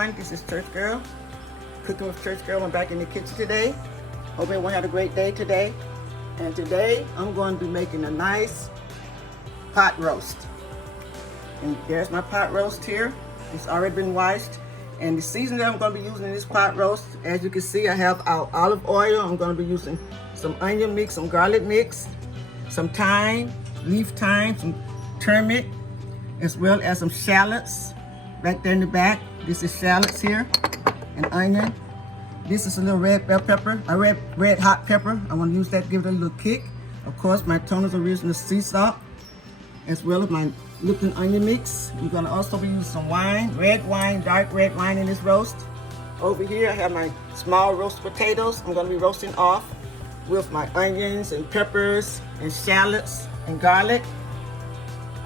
everyone. This is Church Girl, cooking with Church Girl. I'm back in the kitchen today. Hope everyone had a great day today. And today I'm going to be making a nice pot roast. And there's my pot roast here. It's already been washed. And the seasoning that I'm going to be using in this pot roast, as you can see, I have our olive oil. I'm going to be using some onion mix, some garlic mix, some thyme, leaf thyme, some turmeric, as well as some shallots right there in the back. This is shallots here, and onion. This is a little red bell pepper, a red hot pepper. I want to use that to give it a little kick. Of course, my Toner's original sea salt, as well as my Lipton onion mix. I'm going to also be using some wine, red wine, dark red wine in this roast. Over here, I have my small roast potatoes. I'm going to be roasting off with my onions and peppers and shallots and garlic.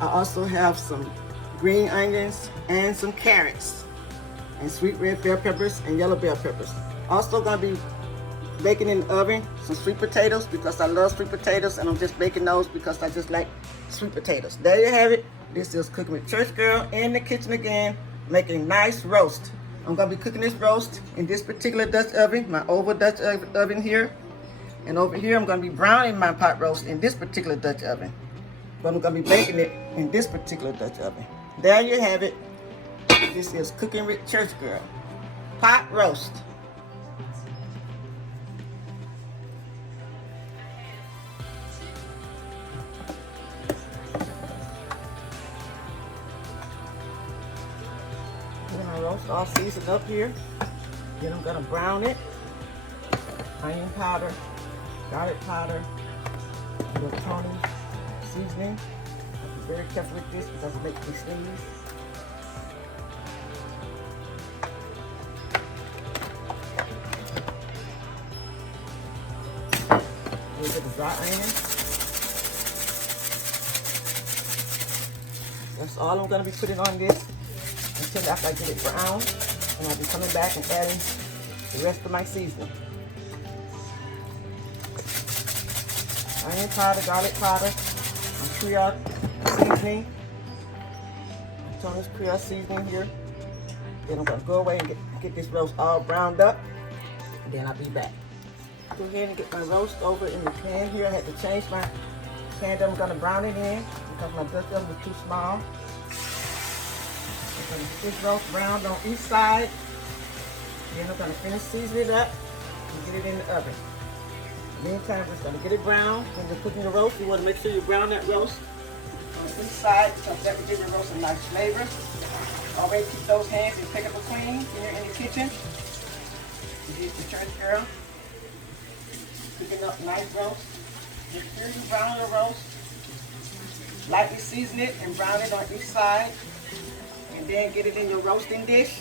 I also have some green onions and some carrots and sweet red bell peppers and yellow bell peppers. Also going to be baking in the oven some sweet potatoes because I love sweet potatoes, and I'm just baking those because I just like sweet potatoes. There you have it. This is Cooking with Church Girl in the kitchen again, making a nice roast. I'm going to be cooking this roast in this particular Dutch oven, my oval Dutch oven here. And over here, I'm going to be browning my pot roast in this particular Dutch oven. But I'm going to be baking it in this particular Dutch oven. There you have it. This is Cooking with Church Girl. Pot roast. Get my roast all seasoned up here. Then I'm going to brown it. Onion powder, garlic powder, a little Tony seasoning. Be very careful with this because it makes me sneeze. A little bit of dry onion. That's all I'm going to be putting on this until after I get it brown. And I'll be coming back and adding the rest of my seasoning. Onion powder, garlic powder, my Creole seasoning, Tony's Creole seasoning here. Then I'm going to go away and get this roast all browned up, and then I'll be back. Go ahead and get my roast over in the pan here. I had to change my pan that I'm going to brown it in because my Dutch oven was too small. I'm going to get this roast browned on each side. Then I'm going to finish seasoning it up and get it in the oven. Meantime, we're just going to get it brown. When you're cooking the roast, you want to make sure you brown that roast on the inside because that will give your roast a nice flavor. Always keep those hands impeccable clean when you're in the kitchen. This is the Church Girl. Cooking up nice roast. Make sure you brown your roast. Lightly season it and brown it on each side. And then get it in your roasting dish.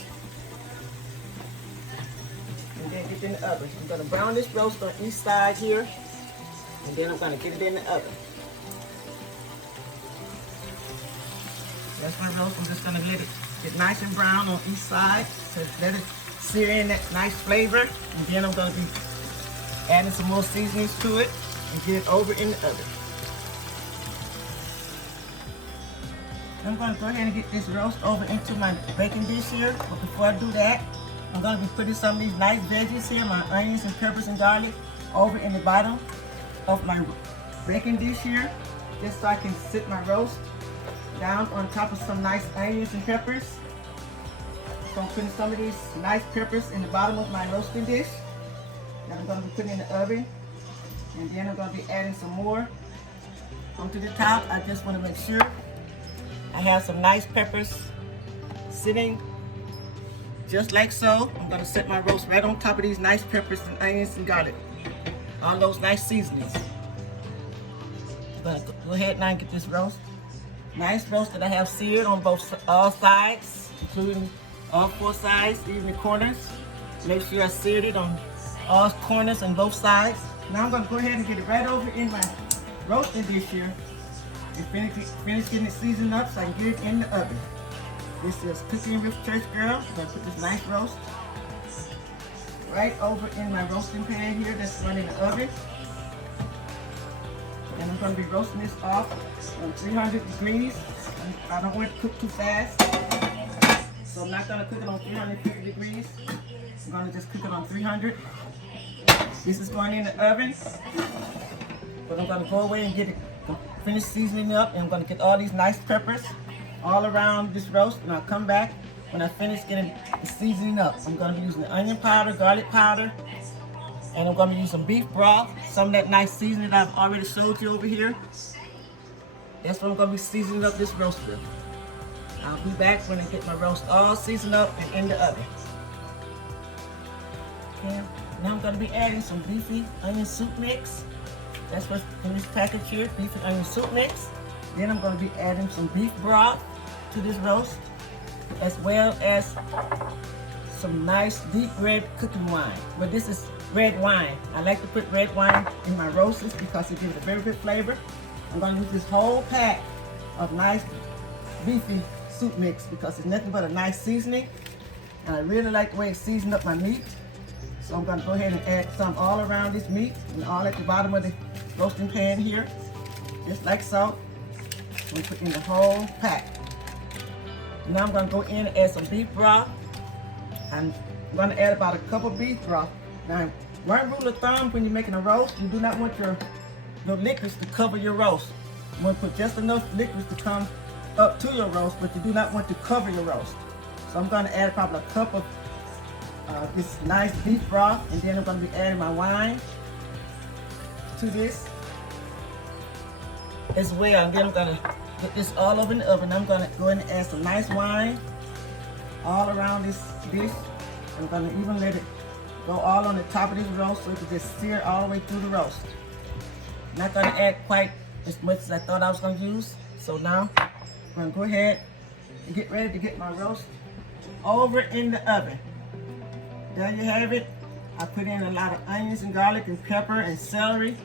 And then get it in the oven. I'm going to brown this roast on each side here, and then I'm going to get it in the oven. That's my roast. I'm just going to let it get nice and brown on each side. So let it sear in that nice flavor. And then I'm going to be adding some more seasonings to it and get it over in the oven. I'm going to go ahead and get this roast over into my baking dish here. But before I do that, I'm going to be putting some of these nice veggies here, my onions and peppers and garlic, over in the bottom of my baking dish here, just so I can sit my roast down on top of some nice onions and peppers. So I'm putting some of these nice peppers in the bottom of my roasting dish that I'm going to be putting in the oven. And then I'm going to be adding some more onto the top. I just want to make sure I have some nice peppers sitting just like so. I'm going to set my roast right on top of these nice peppers and onions and garlic. All those nice seasonings. I'm going to go ahead now and get this roast. Nice roast that I have seared on all sides, including all four sides, even the corners. Make sure I seared it on all corners and both sides. Now I'm going to go ahead and get it right over in my roasting dish here and finish getting it seasoned up so I can get it in the oven. This is Cooking with Church Girl. I'm going to put this nice roast right over in my roasting pan here that's running in the oven. And I'm going to be roasting this off on 300 degrees. I don't want it to cook too fast. So I'm not gonna cook it on 350 degrees. I'm gonna just cook it on 300. This is going in the oven, but I'm gonna go away and get it, finish seasoning up, and I'm gonna get all these nice peppers all around this roast, and I'll come back when I finish getting the seasoning up. I'm gonna be using the onion powder, garlic powder, and I'm gonna use some beef broth, some of that nice seasoning that I've already showed you over here. That's what I'm gonna be seasoning up this roast with. I'll be back when I get my roast all seasoned up and in the oven. Okay. Now I'm going to be adding some beefy onion soup mix. That's what's in this package here, beefy onion soup mix. Then I'm going to be adding some beef broth to this roast, as well as some nice deep red cooking wine. But this is red wine. I like to put red wine in my roasts because it gives it a very good flavor. I'm going to use this whole pack of nice beefy soup mix because it's nothing but a nice seasoning. And I really like the way it seasoned up my meat. So I'm going to go ahead and add some all around this meat and all at the bottom of the roasting pan here, just like so. We put in the whole pack. Now I'm going to go in and add some beef broth. I'm going to add about a cup of beef broth. Now, one rule of thumb when you're making a roast, you do not want your liquids to cover your roast. You want to put just enough liquids to come up to your roast, but you do not want to cover your roast. So I'm going to add probably a cup of this nice beef broth, and then I'm going to be adding my wine to this as well. And then I'm going to put this all over in the oven. I'm going to go in and add some nice wine all around this dish. I'm going to even let it go all on the top of this roast so it can just sear all the way through the roast. I'm not going to add quite as much as I thought I was going to use. So now I'm going to go ahead and get ready to get my roast over in the oven. There you have it. I put in a lot of onions and garlic and pepper and celery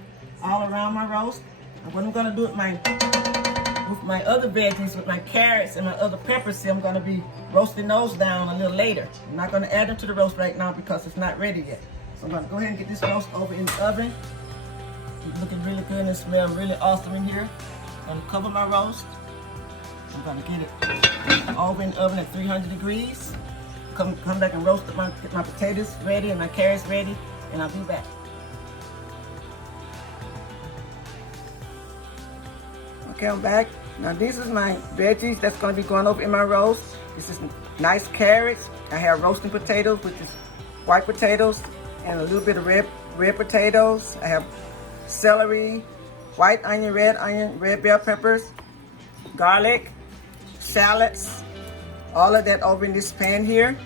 all around my roast. And what I'm going to do with my other veggies, with my carrots and my other peppers, see, I'm going to be roasting those down a little later. I'm not going to add them to the roast right now because it's not ready yet. So I'm going to go ahead and get this roast over in the oven. It's looking really good and it smells really awesome in here. I'm going to cover my roast. I'm going to get it over in the oven at 300 degrees. Come back and roast it, get my potatoes ready and my carrots ready, and I'll be back. Okay, I'm back. Now this is my veggies that's going to be going over in my roast. This is nice carrots. I have roasting potatoes, which is white potatoes, and a little bit of red potatoes. I have celery, white onion, red bell peppers, garlic, shallots, all of that over in this pan here.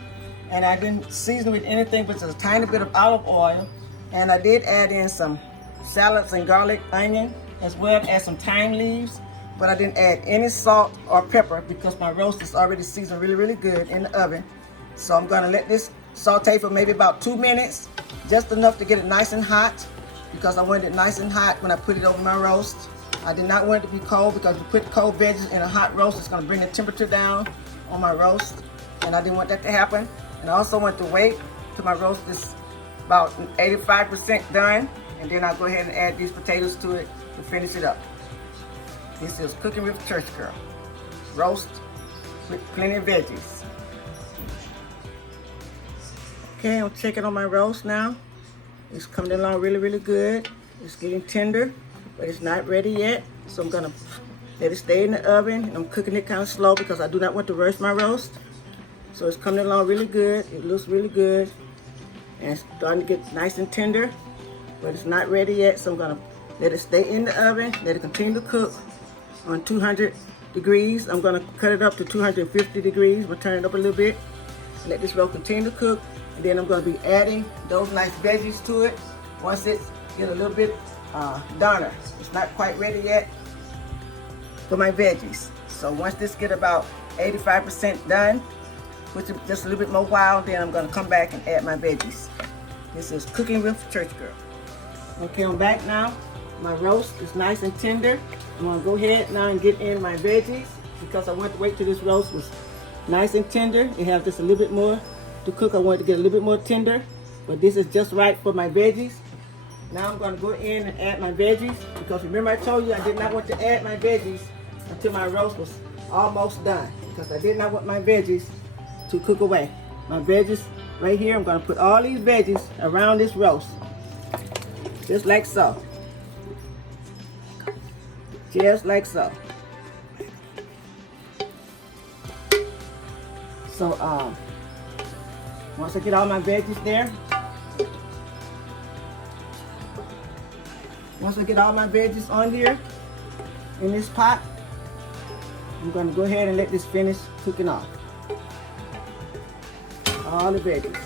And I didn't season with anything but just a tiny bit of olive oil. And I did add in some shallots and garlic, onion, as well as some thyme leaves. But I didn't add any salt or pepper because my roast is already seasoned really, really good in the oven. So I'm gonna let this saute for maybe about 2 minutes, just enough to get it nice and hot, because I wanted it nice and hot when I put it over my roast. I did not want it to be cold because if you put cold veggies in a hot roast, it's gonna bring the temperature down on my roast, and I didn't want that to happen. And I also want to wait till my roast is about 85% done, and then I'll go ahead and add these potatoes to it to finish it up. This is Cooking with Church Girl. Roast with plenty of veggies. Okay, I'm checking on my roast now. It's coming along really, really good. It's getting tender, but it's not ready yet. So I'm gonna let it stay in the oven, and I'm cooking it kind of slow because I do not want to rush my roast. So it's coming along really good. It looks really good, and it's starting to get nice and tender, but it's not ready yet. So I'm gonna let it stay in the oven, let it continue to cook on 200 degrees. I'm gonna cut it up to 250 degrees. We'll turn it up a little bit, let this roast continue to cook, and then I'm gonna be adding those nice veggies to it once it get a little bit doner. It's not quite ready yet for my veggies. So once this get about 85% done, which is just a little bit more while, then I'm gonna come back and add my veggies. This is Cooking with Church Girl. Okay, I'm back now. My roast is nice and tender. I'm gonna go ahead now and get in my veggies because I want to wait till this roast was nice and tender. It has just a little bit more to cook. I want to get a little bit more tender, but this is just right for my veggies. Now I'm gonna go in and add my veggies because remember I told you I did not want to add my veggies until my roast was almost done because I did not want my veggies to cook away. My veggies right here, I'm gonna put all these veggies around this roast. Just like so. Just like so. So once I get all my veggies there, once I get all my veggies on here in this pot, I'm going to go ahead and let this finish cooking off. All the veggies.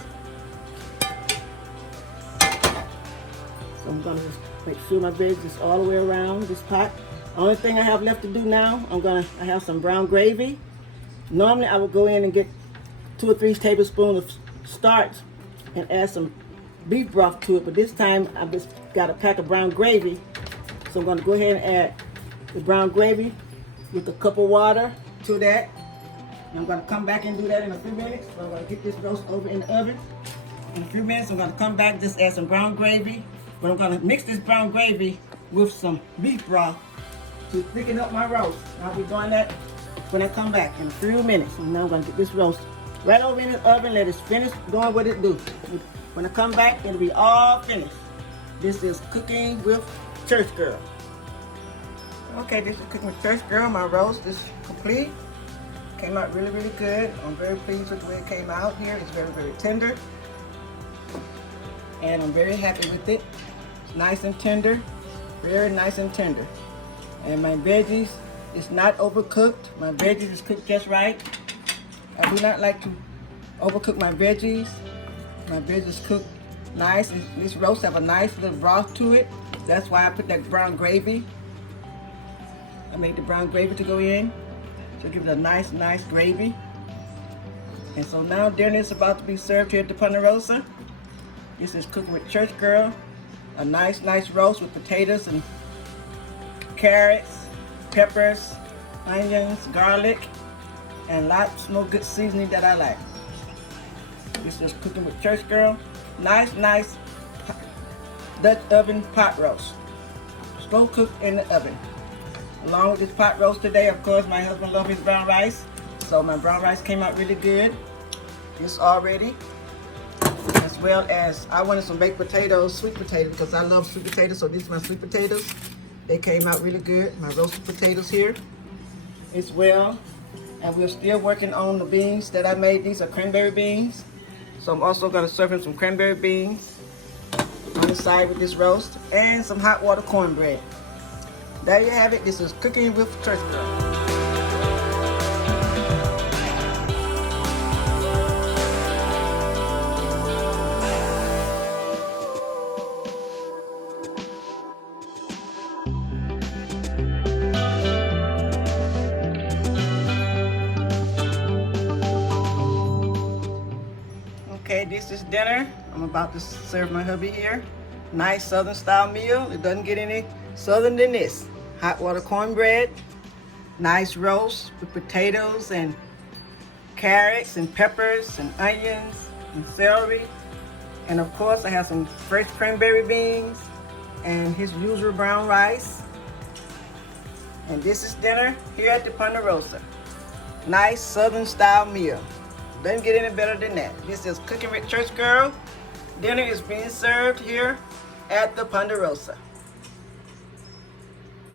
So I'm going to just make sure my veggies is all the way around this pot. Only thing I have left to do now, I have some brown gravy. Normally I would go in and get 2 or 3 tablespoons of starch and add some beef broth to it, but this time I just got a pack of brown gravy. So I'm going to go ahead and add the brown gravy with a cup of water to that. And I'm going to come back and do that in a few minutes. So I'm going to get this roast over in the oven. In a few minutes I'm going to come back, just add some brown gravy. But I'm going to mix this brown gravy with some beef broth to thicken up my roast. I'll be doing that when I come back in a few minutes. And now I'm going to get this roast right over in the oven, let it finish doing what it do. When I come back, it'll be all finished. This is Cooking with ChurchGirl. Okay, this is Cooking with ChurchGirl. My roast is complete. Came out really, really good. I'm very pleased with the way it came out here. It's very, very tender. And I'm very happy with it. It's nice and tender. Very nice and tender. And my veggies is not overcooked. My veggies is cooked just right. I do not like to overcook my veggies. My veggies cook nice. And this roast have a nice little broth to it. That's why I put that brown gravy. I made the brown gravy to go in. So give it a nice, nice gravy. And so now dinner is about to be served here at the Ponderosa. This is Cooking with ChurchGirl. A nice, nice roast with potatoes and carrots, peppers, onions, garlic, and lots more good seasoning that I like. This is Cooking with ChurchGirl. Nice, nice Dutch oven pot roast. Slow cooked in the oven. Along with this pot roast today, of course, my husband loves his brown rice. So my brown rice came out really good. It's all ready. As well as I wanted some baked potatoes, sweet potatoes, because I love sweet potatoes. So these are my sweet potatoes. They came out really good. My roasted potatoes here as well. And we're still working on the beans that I made. These are cranberry beans. So I'm also going to serve him some cranberry beans on the side with this roast. And some hot water cornbread. There you have it. This is Cooking with ChurchGirl. Okay, this is dinner. I'm about to serve my hubby here. Nice southern style meal. It doesn't get any southern than this. Hot water cornbread, nice roast with potatoes and carrots and peppers and onions and celery. And of course I have some fresh cranberry beans and his usual brown rice. And this is dinner here at the Ponderosa. Nice southern style meal. Doesn't get any better than that. This is Cooking with ChurchGirl. Dinner is being served here at the Ponderosa.